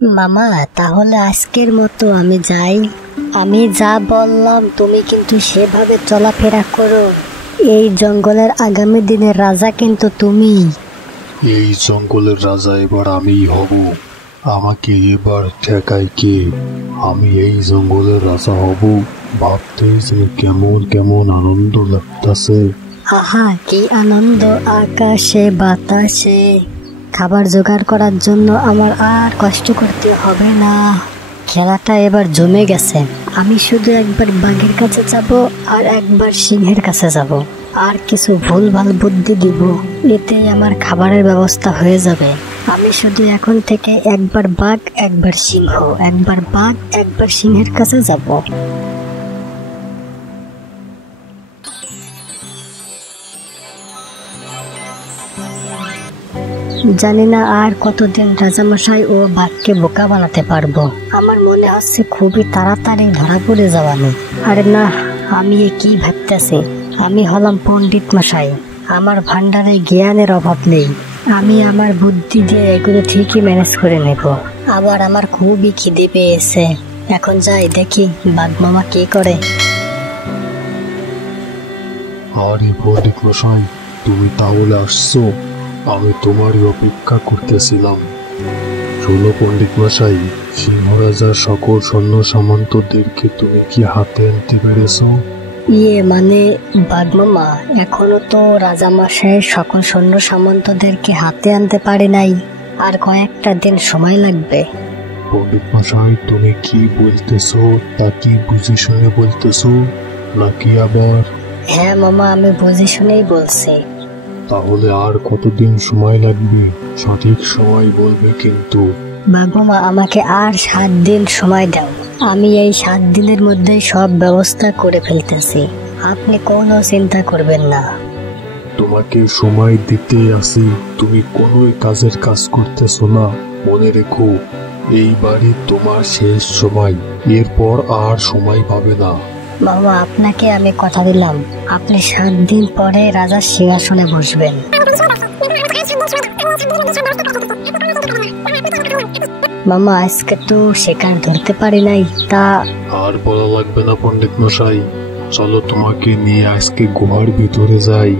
মামা, তাহলে আজকের মতো আমি যাই। আমি যা বললাম তুমি কিন্তু সেভাবে চলাফেরা করো। এই জঙ্গলের আগামী দিনের রাজা কিন্তু তুমি। এই জঙ্গলের রাজা এবার আমিই হব। আমাকে এবার ঠেকায় কে? আমি এই জঙ্গলের রাজা হব ভাবতেই যে কেমন কেমন আনন্দ লাগতেছে। আহা, কি আনন্দ! আকাশে বাতাসে খাবার জোগাড় করার জন্য আমার আর কষ্ট করতে হবে না। খেলাটা এবার জমে গেছে। আমি শুধু একবার বাঘের কাছে যাব আর একবার সিংহের কাছে যাব, আর কিছু ভুলভাল বুদ্ধি দিব, এতেই আমার খাবারের ব্যবস্থা হয়ে যাবে। আমি শুধু এখন থেকে একবার বাঘ একবার সিংহ, একবার বাঘ একবার সিংহের কাছে যাব। জানি না আর কতদিন রাজামশাই ও বাঘকে বোকা বানাতে পারবো। আমার মনে হচ্ছে খুবই তাড়াতাড়ি ধরা পড়ে যাওয়ানো। আরে না, আমি কি ভাবতেছি? আমি হলাম পণ্ডিত মশাই, আমার ভান্ডারে জ্ঞানের অভাব নেই। আমি আমার বুদ্ধি দিয়ে এগুলো ঠিকই ম্যানেজ করে নেব। আবার আমার খুবই খিদে পেয়েছে, এখন যাই দেখি বাঘ মামা কি করে। আরে পণ্ডিত মশাই, তুমি তাহলে আসছো? আমি তোমারই অপেক্ষা করতেছিলাম। শোনো পণ্ডিত মশাই, সিংহরাজার সকল সৈন্য সামন্তদেরকে তুমি কি হাতে আনতে পেরেছো? মানে বাঘ মামা, এখনো তো রাজামশাইয়ের সকল সৈন্য সামন্তদেরকে হাতে আনতে পারে নাই, আর কয়েকটা দিন সময় লাগবে। পণ্ডিত মশাই, তুমি কি বলতেছো? তা কি বুঝে শুনে বলতেছো নাকি আবার? হ্যাঁ মামা, আমি বুঝে শুনেই বলছি। তাহলে আর কতদিন সময় লাগবে? সঠিক সময় বলবে কিন্তু। বাঘ মামা, আমাকে আর 7 দিন সময় দাও। আমি এই 7 দিনের মধ্যেই সব ব্যবস্থা করে ফেলতেছি, আপনি কোনো চিন্তা করবেন না। তোমাকে সময় দিতে আসি, তুমি কোনো কাজের কাজ করতেছো না। মনে রেখো, এইবারই তোমার শেষ সময়, এরপর আর সময় পাবে না। মামা, আপনাকে আমি কথা দিলাম, আপনি 7 দিন পরে রাজার সিংহাসনে বসবেন। মামা, আজকে তো শিকার ধরতে পারি নাই, তা আর বলা লাগবে না পণ্ডিত মশাই, চলো তোমাকে নিয়ে আজকে গুহার ভিতরে যাই।